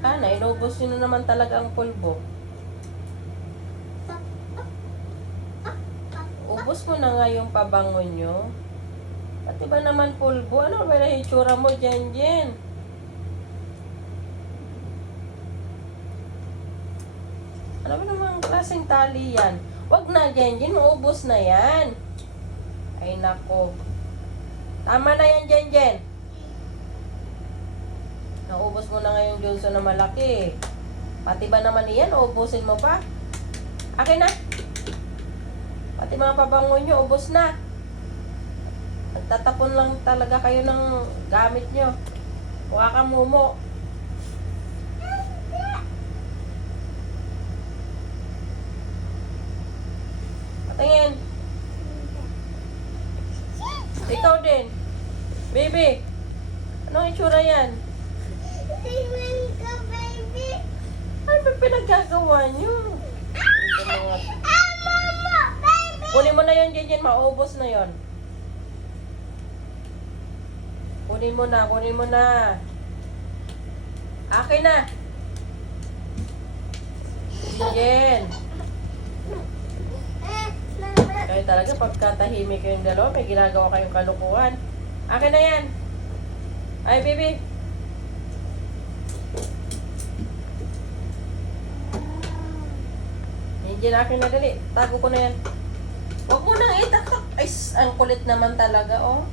Inubos nyo na naman talaga ang pulbo. Ubos mo na nga yung pabango nyo. Pati ba naman pulbo? Ano ba na itsura mo, Jen? Ano ba naman klaseng tali yan? Wag na, Jen. Maubos na yan. Ay, nako. Tama na yan, Jen. Naubos mo na nga yung Johnson na malaki. Pati ba naman yan? Ubusin mo pa? Akin na. Pati mga pabango nyo, ubos na. Nagtatapon lang talaga kayo ng gamit nyo. Huwag ka mumo. Patingin. Ikaw din. Baby. Anong itsura yan? Tingnan ka, baby. Ano ba pinagkagawa nyo? Mama, baby. Kunin mo na yun, Jen. Maubos na yun. Kunin mo na. Akin na. Jen. Kaya talaga pagkatahimik kayong dalawa, may ginagawa kayong kalukuhan. Akin na yan. Ay, baby. Jen, akin na dali. Tago ko na yan. Huwag mo nang itaktak. Ay, ang kulit naman talaga, oh.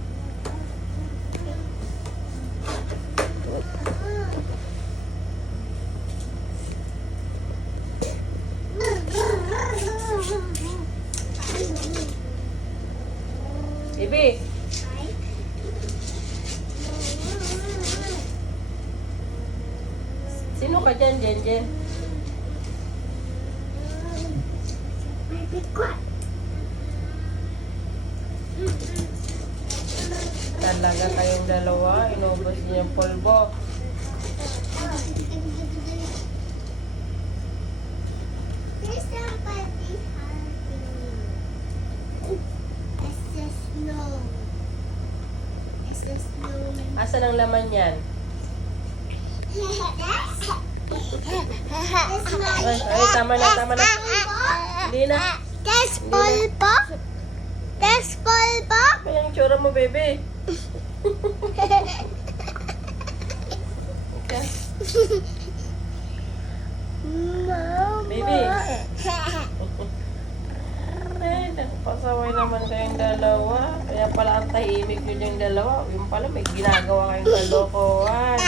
Baby. Sino ka dyan, Jen? Baby, quiet. Talaga kayong dalawa, inubos niyo yung polvo. There's somebody helping me. It's a snow. It's a snowman. Asan ang laman yan? Ay, tama na. Hindi na. That's pulpo? That's pulpo? Kaya yung tsura mo, baby. Okay. Mama. Baby. Ay, nakapasaway naman kayong dalawa. Kaya pala ang tahimik nyo yung dalawa. Yung pala may ginagawa kayong kalokohan.